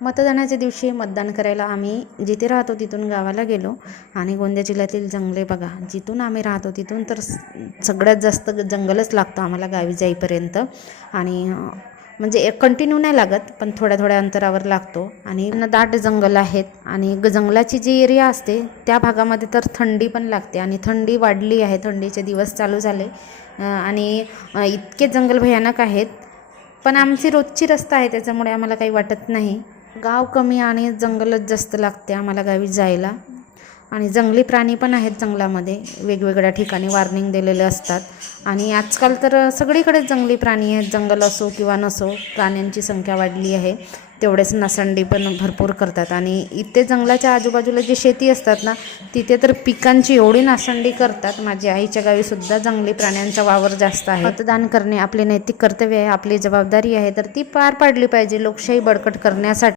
मतदानाच्या दिवशी मतदान करायला आम्ही जिथे राहतो तिथून गावाला गेलो आणि गोंदिया जिल्ह्यातील जंगले बघा, जिथून आम्ही राहतो तिथून तर सगळ्यात जास्त जंगलच लागतं आम्हाला गावी जाईपर्यंत. आणि म्हणजे कंटिन्यू नाही लागत, पण थोड्या थोड्या अंतरावर लागतो. आणि दाट जंगल आहेत आणि जंगलाची जी एरिया असते त्या भागामध्ये तर थंडी पण लागते आणि थंडी वाढली आहे, थंडीचे दिवस चालू झाले. आणि इतके जंगल भयानक आहेत, पण आमची रोजची रस्ता आहे त्याच्यामुळे आम्हाला काही वाटत नाही. गाव कमी आणि जंगलच जास्त लागते आम्हाला गावी जायला. आणि जंगली प्राणी पण आहेत जंगलामध्ये, वेगवेगळ्या ठिकाणी वॉर्निंग दिलेले असतात. आणि आजकाल तर सगळीकडेच जंगली प्राणी आहेत, जंगल असो किंवा नसो, प्राण्यांची संख्या वाढली आहे. तेवढेच नासंडी पण भरपूर करतात. आणि इथे जंगलाच्या आजूबाजूला जी शेती असतात ना, तिथे तर पिकांची एवढी नासंडी करतात. माझ्या आईच्या गावीसुद्धा जंगली प्राण्यांचा वावर जास्त आहे. मतदान करणे आपले नैतिक कर्तव्य आहे, आपली जबाबदारी आहे, तर ती पार पाडली पाहिजे लोकशाही बळकट करण्यासाठी.